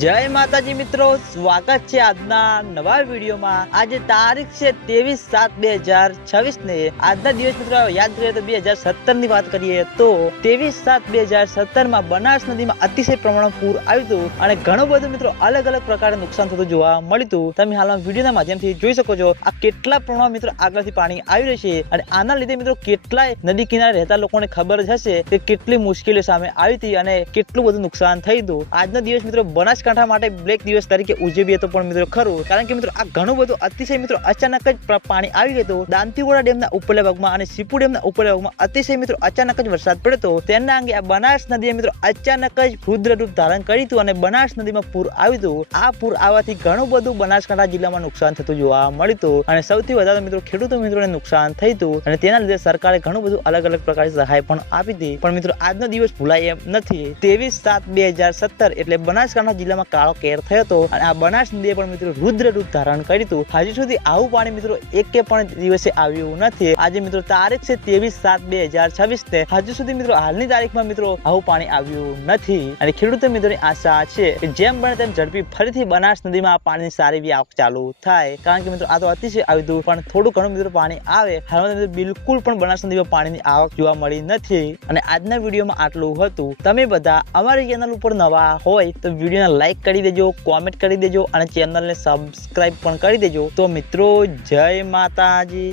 જય માતાજી મિત્રો, સ્વાગત છે આજના નવા વિડીયોમાં। આજે તારીખ છે 23/7/2026 ને આજના દિવસ મિત્રો યાદ કરીએ તો 2017 ની વાત કરીએ તો 23/7/2017 માં બનાસ નદીમાં અતિશય પ્રમાણમાં પૂર આવ્યું હતું અને ઘણું બધું મિત્રો અલગ અલગ પ્રકારે નુકસાન થતું જોવા મળ્યું હતું। તમે હાલમાં વિડીયોના માધ્યમથી જોઈ શકો છો આ કેટલા પ્રમાણમાં મિત્રો આગળથી પાણી આવી રહ્યું છે અને આના લીધે મિત્રો કેટલાય નદી કિનારે રહેતા લોકોને ખબર જ હશે કે કેટલી મુશ્કેલીઓ સામે આવી હતી અને કેટલું બધું નુકસાન થયું હતું। આજનો દિવસ મિત્રો બનાસકાંઠા માટે બ્લેક દિવસ તરીકે ઉજવીએ તો પણ મિત્રો ખરું, કારણ કે મિત્રો આ ઘણું બધું અતિશય મિત્રો અચાનક જ પાણી આવી ગયું હતું। દાંતીવાડા ડેમના ઉપરલા ભાગમાં અને સીપુ ડેમના ઉપરલા ભાગમાં અતિશય મિત્રો અચાનક જ વરસાદ પડ્યો હતો। તેના અંગે આ બનાસ નદીએ મિત્રો અચાનક જ રુદ્ર રૂપ ધારણ કર્યું હતું અને બનાસ નદીમાં પૂર આવ્યું હતું। આ પૂર આવવાથી ઘણું બધું બનાસકાંઠા જિલ્લામાં નુકસાન થતું જોવા મળ્યું હતું અને સૌથી વધારે મિત્રો ખેડૂતો મિત્રોને નુકસાન થયું હતું અને તેના લીધે સરકારે ઘણું બધું અલગ અલગ પ્રકારની સહાય પણ આપી હતી। પણ મિત્રો આજનો દિવસ ભૂલાય એમ નથી। 23/7/2017 એટલે બનાસકાંઠા જિલ્લામાં કાળો કેર થયો હતો અને આ બનાસ નદીએ પણ મિત્રો રુદ્ર રૂપ ધારણ કર્યું હતું। હજુ સુધી આવું પાણી મિત્રો એક પણ દિવસે આવ્યું નથી। આજે મિત્રો તારીખ છે 23/7/2026 ને હજુ સુધી મિત્રો હાલની તારીખમાં મિત્રો આવું પાણી આવ્યું નથી અને ખેડૂતો મિત્રોની આશા છે કે જેમ બને તેમ ઝડપી ફરીથી બનાસ નદીમાં પાણીની સારી એવી આવક ચાલુ થાય, કારણ કે મિત્રો આ તો અતિશય આવ્યું હતું પણ થોડું ઘણું મિત્રો પાણી આવે। હાલમાં મિત્રો બિલકુલ પણ બનાસ નદીમાં પાણીની આવક જોવા મળી નથી અને આજના વિડીયોમાં આટલું હતું। તમે બધા અમારી ચેનલ ઉપર નવા હોય તો વિડીયોને લાઈક કરી દેજો, કોમેન્ટ કરી દેજો અને ચેનલને સબસ્ક્રાઇબ પણ કરી દેજો। તો મિત્રો જય માતાજી।